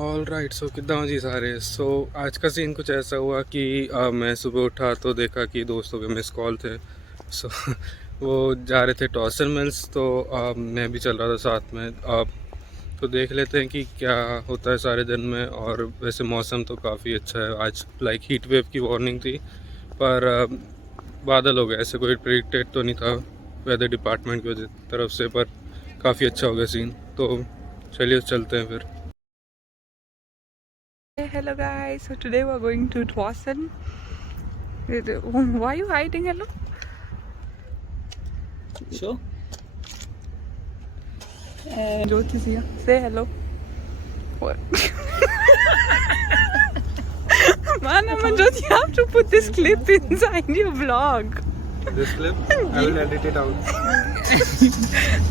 All right. सो कितना हो जी सारे। आज का सीन कुछ ऐसा हुआ कि मैं सुबह उठा तो देखा कि दोस्तों के मिस कॉल थे। सो वो जा रहे थे टॉसन मिल्स, तो मैं भी चल रहा था साथ में। तो देख लेते हैं कि क्या होता है सारे दिन में। और वैसे मौसम तो काफ़ी अच्छा है आज, लाइक हीट वेव की वार्निंग थी, पर बादल हो गए। ऐसे कोई प्रिडिक्टेड तो नहीं था वेदर डिपार्टमेंट की तरफ से, पर काफ़ी अच्छा हो गया सीन। तो चलिए चलते हैं फिर। Hey, hello guys. So today we're going to Twasan. Why are you hiding? Hello. Sure. And Jyoti is here. Say hello. What? Man, Jyoti, you have to put this clip inside your vlog. This clip, I will edit it out.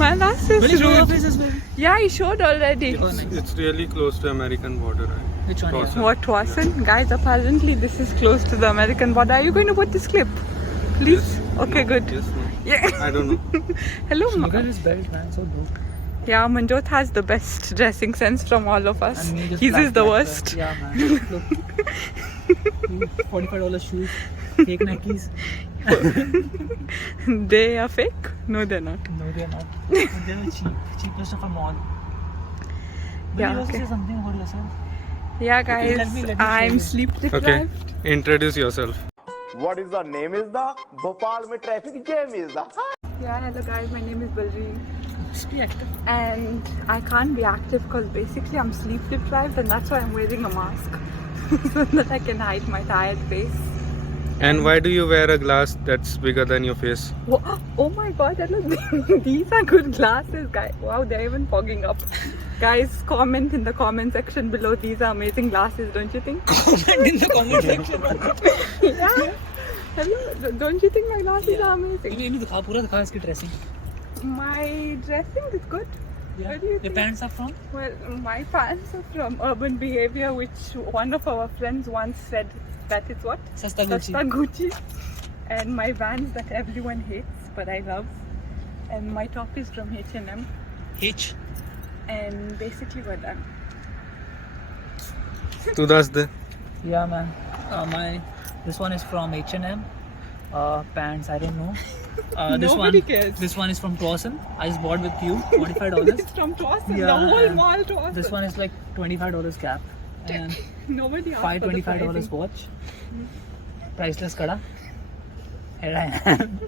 Man, that's Will just you show your rude. faces, baby? Yeah, I showed already. Oh, nice. It's really close to American border, right? Which one? Twasan. What Twasan? Guys, apparently this is close to the American border. Are you going to put this clip? Please? Yes. Okay, No. good. Yes, no. Yeah. I don't know. Hello. Look at his belt, man. So dope. Yeah, Manjot has the best dressing sense from all of us. And me just His black, is the black worst. belt. Yeah, man. Look. $45 shoes. Fake Nikes. They are fake? No, they're not. No, they're not. But they're cheap. Cheapest of a mall. Will Yeah, you also okay. say something about yourself? Yeah, guys, let me show I'm you. sleep Okay. deprived. Introduce yourself. What is the name is the Bhopal में traffic jam is the Yeah, hello guys, my name is Balji. Just be active. And I can't be active because basically I'm sleep deprived and that's why I'm wearing a mask. So that I can hide my tired face. And why do you wear a glass that's bigger than your face? Oh my god, hello. These are good glasses, guys. Wow, they're even fogging up. Guys, comment in the comment section below. These are amazing glasses, don't you think? Comment in the comment section. Yeah. Hello, don't you think my glasses are amazing? इन्हें दिखा पूरा दिखा इसकी dressing. My dressing is good. Yeah. What do you The think? pants are from? Well, my pants are from Urban Behavior, which one of our friends once said that it's what? Sasta Gucci. Sasta Gucci. And my Vans that everyone hates, but I love. And my top is from H&M. H. And basically we're done. तू दस दे। Yeah, man. This one is from H&M. Pants, I don't know. Nobody cares. This one is from Twasan. I just bought with you, $45. It's from Twasan, Yeah, the whole and mall Twasan. This one is like $25 cap and Nobody asked for the $525 pricing. watch. Priceless kada. Here I am.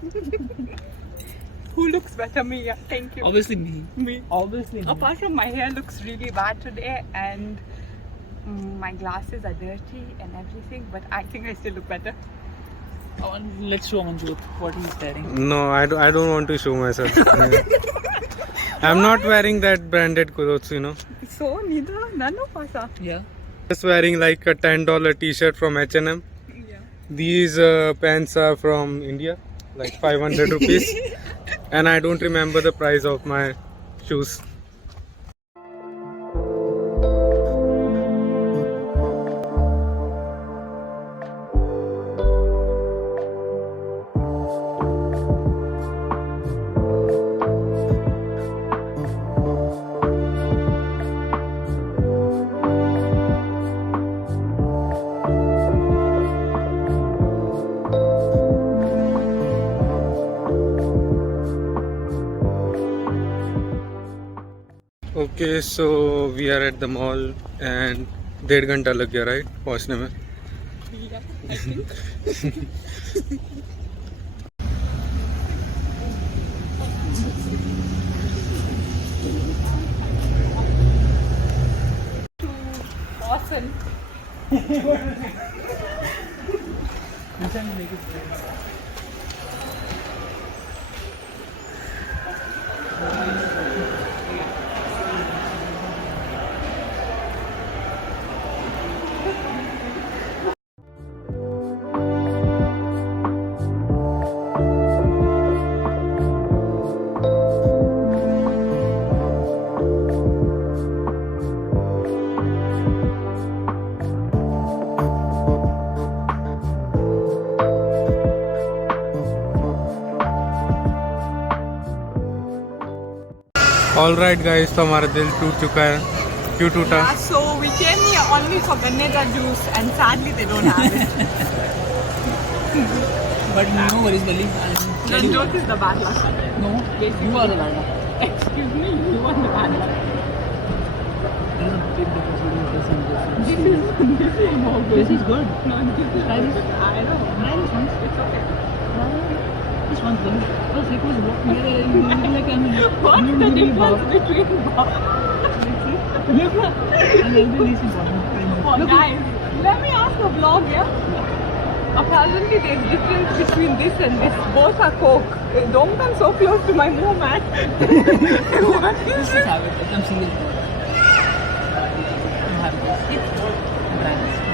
Who looks better, me? Yeah, thank you. Obviously me. Me. Obviously me. Apart from my hair looks really bad today and my glasses are dirty and everything, but I think I still look better. Oh, let's show Manjot what he's wearing. No, I don't want to show myself. I'm not wearing that branded clothes, you know. So neither, none of us are. Yeah. Just wearing like a $10 t-shirt from H&M. Yeah. These pants are from India, like 500 rupees. And I don't remember the price of my shoes. Okay, so we are at the mall and 1.5 घंटा लग गया right पहुंचने में। Yeah, I think. To Boston. This time make it clear. All right guys, तो हमारा दिल टूट चुका है क्यों टूटा? Yeah, so we came here only for ganne ka juice and sadly they don't have it. But no worries, Bali. Ranjot is the bad luck. No, you are the bad luck. Excuse me, you are the bad luck. There's a big difference between this and this. This is more good. This is good. No, this is Try this. I know. Try this once. It's okay. This one's Bali. Oh, Seiko was walking here and you look like I'm What's the difference between Bob? Look, and then the least important. Oh, guys, let me ask a vlog, yeah? Apparently there's difference between this and this. Both are Coke. Don't come so close to my move, man. What is Just it? have it. I'm single. You have this.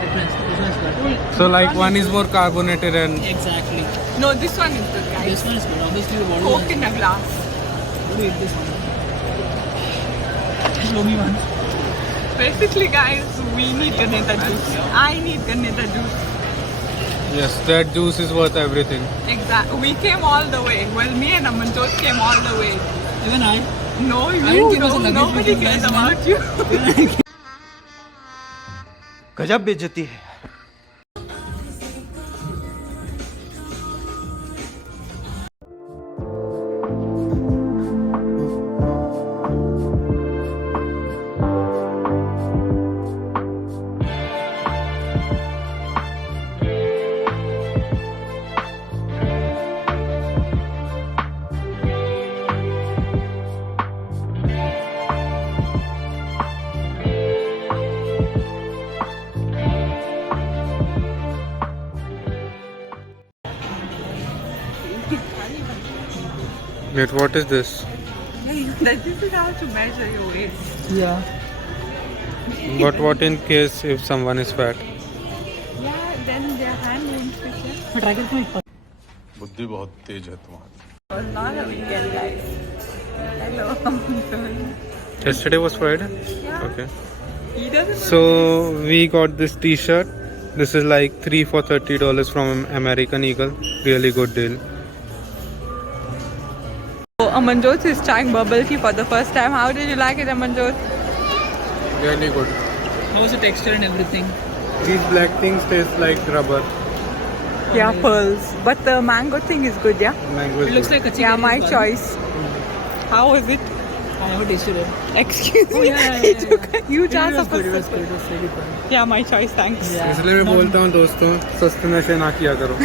Difference. This one's good. So like one is more carbonated and Exactly. No, this one is good, guys. This one is good. Obviously, the bottle Coke one. in a glass. What do you eat this one? Show me one. Basically, guys, we need Ganeta juice. I need Ganeta juice. yes, that juice is worth everything. Exactly. We came all the way. Well, me and Amanjot came all the way. Even I. No, you didn't give us a luggage nobody with you cares guys, man. about you. गजब बेइज्जती है. Wait, what is this? This is how to measure your weight. Yeah. But what in case if someone is fat? Yeah, then their hand won't fit in. But I get my बुद्धि बहुत तेज है तुम्हारी. Was not a weekend, guys. Hello. Yesterday was Friday? Yeah. Okay. He doesn't So we got this t-shirt. This is like 3 for $30 from American Eagle. Really good deal. So, Amanjot is trying bubble tea for the first time. How did you like it, Amanjot? Really good. How was the texture and everything? These black things taste like rubber. Yeah, pearls. But the mango thing is good, yeah? Mango is It looks good. like a Yeah, chicken. my choice. How was it? I haven't tasted it. Excuse me. yeah. You It just was good. It was good. It was really good. Yeah, my choice, thanks. Yeah. इसलिए मैं बोलता हूँ दोस्तों सस्ते नशे ना किया करो.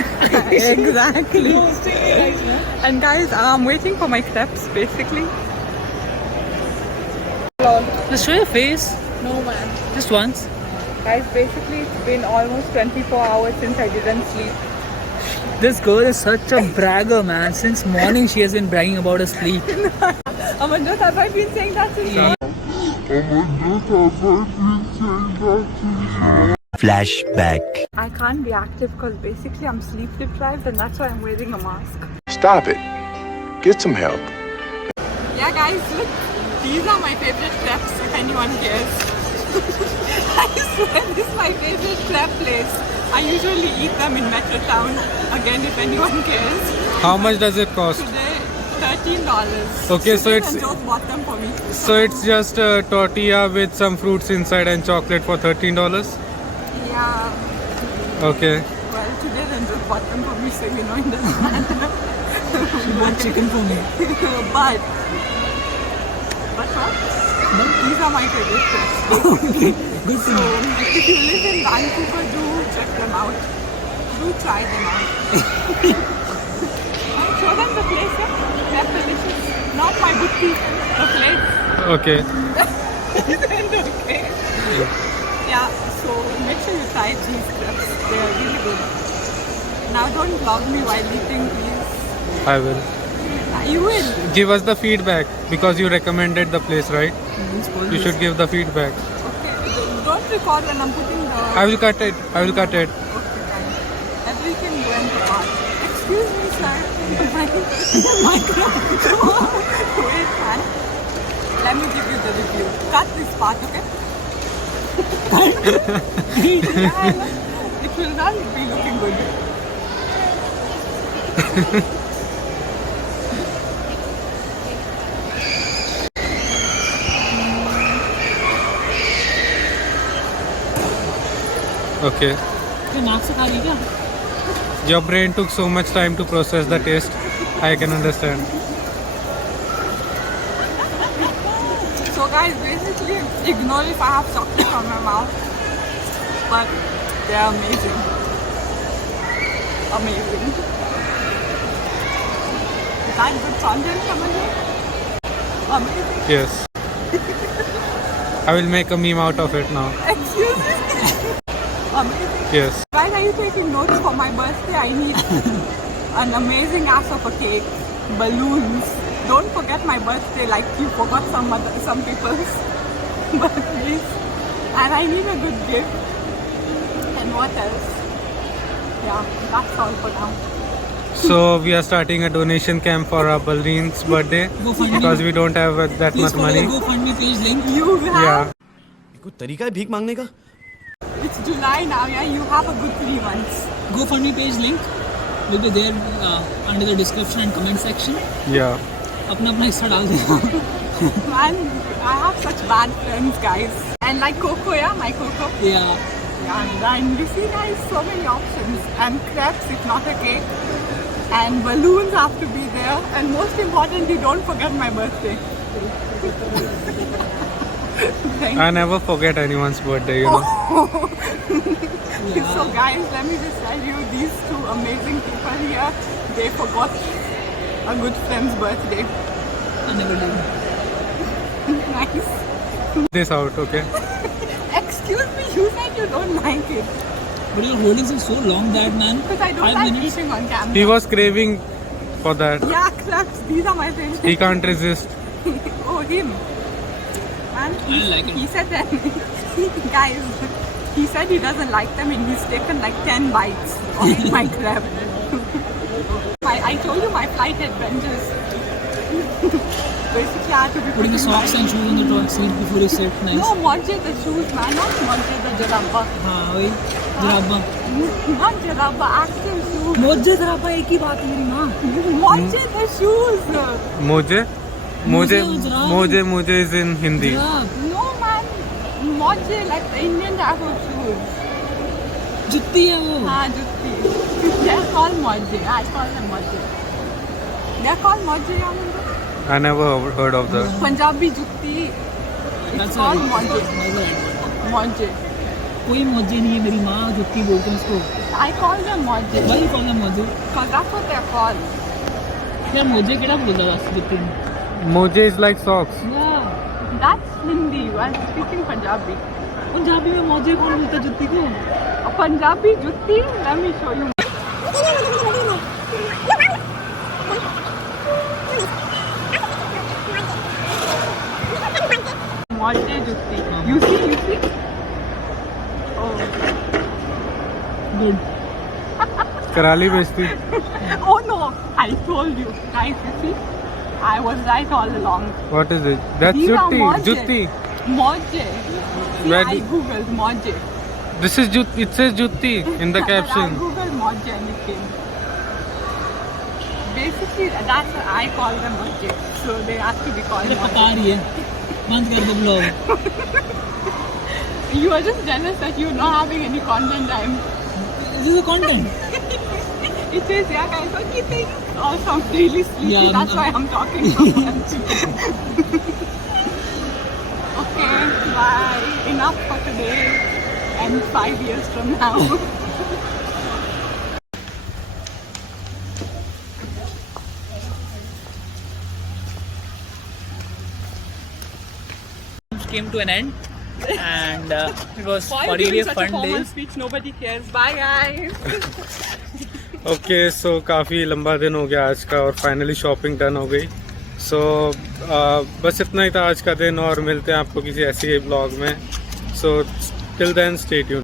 Exactly. And guys, I'm waiting for my crepes, basically. Just show your face. No, man. Just once. Guys, basically, it's been almost 24 hours since I didn't sleep. This girl is such a bragger, man. Since morning, she has been bragging about her sleep. Amanjot, have I been saying that since morning? Flashback. I can't be active because basically I'm sleep deprived and that's why I'm wearing a mask. Stop it. Get some help. Yeah, guys, look. These are my favorite crepes, if anyone cares. I swear, this is my favorite crepe place. I usually eat them in Metro Town. Again, if anyone cares. How much does it cost? Today, $13. Okay, so Sujit it's- and Jyoth bought them for me. So it's just a tortilla with some fruits inside and chocolate for $13? Yeah. Okay. Well, today Ranjot bought them for me, so you know it doesn't matter. She bought chicken for me. but what? These are my favorite crepes. Good So if you live in Vancouver, do check them out. Do try them out. Show them the place, yeah? They're delicious. Not my booty, the place. Okay. Isn't okay? Yeah, so make sure you try these crepes. They are really good. Now don't vlog me while eating, please. I will. You will. Give us the feedback because you recommended the place, right? You should give the feedback. Okay. Don't record when I'm putting the... I will cut it. I will cut it. Okay, fine. Everything went apart. Excuse me, sir. Wait, man. Let me give you the review. Cut this part, okay? Yeah, it will not be looking good. Okay. ये नाक से खा रही है क्या? Your brain took so much time to process the taste. I can understand. So guys, basically ignore if I have chocolate on my mouth, but they're amazing. Amazing. Is that good content, Kamal? Amazing. Yes. I will make a meme out of it now. Excuse me. Amazing. Yes. Guys, are you taking notes for my birthday? I need an amazing ass of a cake, balloons. Don't forget my birthday like you forgot some people's birthdays. And I need a good gift. And what else? Yeah, that's all for now. So we are starting a donation camp for our Balreen's birthday GoFundMe. because we don't have that Please much follow the money. GoFundMe page link. You have. Yeah. कोई तरीका है भीख मांगने का? It's July now, yeah. You have a good 3 months. GoFundMe page link will be there under the description and comment section. Yeah. अपना हिस्सा डाल देना. Man, I have such bad friends, guys. And like Coco, yeah, my Coco. Yeah. Yeah, and you see, guys, so many options. And crepes, if not a cake. And balloons have to be there. And most importantly, don't forget my birthday. Thank I never forget anyone's birthday, you know. you. So, guys, let me just tell you, these two amazing people here, they forgot a good friend's birthday. I never did. Nice. This out, okay? Excuse me, you said you don't like it. But you're holding it so long that, man. Because I don't 5 like minutes. eating on camera. He was craving for that. Yeah, crepes, these are my favorites. He can't resist. Oh, him. And I like it. he said that, guys, he said he doesn't like them and he's taken like 10 bites of my crab. I told you my flight adventures. Basically, I had to be Putting the putting socks and shoes on the top seat before you sit. Nice. No, Moje the shoes, man, not Moje the jarabba. हाँ वही जराबा. Not jarabba, actual shoes. मोजे जराबा एक ही बात है मेरी माँ. Moje the shoes. Moje? Moje, Moje, moje, moje is in Hindi. जराब. No, man. Moje, like the Indian type of shoes. जुत्ती है वो. हाँ, जुत्ती. They're called Moje. I call them Moje. They're called Moje, yeah, मुझे. I never heard of that. Punjabi jutti. It's That's called right. Moje. Moje. कोई मोजे नहीं है मेरी माँ जुत्ती बोलते हैं उसको. I call them Moje. Why you call them मोजे? Because that's what they're called. यार मोजे केड़ा बोलता था जुत्ती में? Moje is like socks. Yeah. That's Hindi. I'm speaking Punjabi. Punjabi में मोजे कौन बोलता है जुत्ती को? Punjabi jutti. Let me show you. Moje jutti. You see? Oh. Good. Karali बेचती. Oh no, I told you. Guys, you see? I was right all along. What is it? That's These are jutti. moje. Jutti. Moje. See, Where I did- googled Moje. This is jutti. It says jutti in the I caption. googled Moje and it came. Basically, that's what I call them Moje. So they have to be called अरे पका Moje. रही है. बंद कर दे blog. You are just jealous that you're not having any content time. This is the content. It says, yeah, guys, what do you think? Oh, I'm really sleepy. Yeah, That's why I'm talking so much. Okay, bye. Enough for today. And 5 years from now. Came to an end and it was Why are you really giving a such a fun formal day. speech? Nobody cares. Bye, guys. Okay so काफ़ी लंबा दिन हो गया आज का और finally shopping done हो गई. सो बस इतना ही था आज का दिन और मिलते हैं आपको किसी ऐसे ही ब्लॉग में. So till then stay tuned.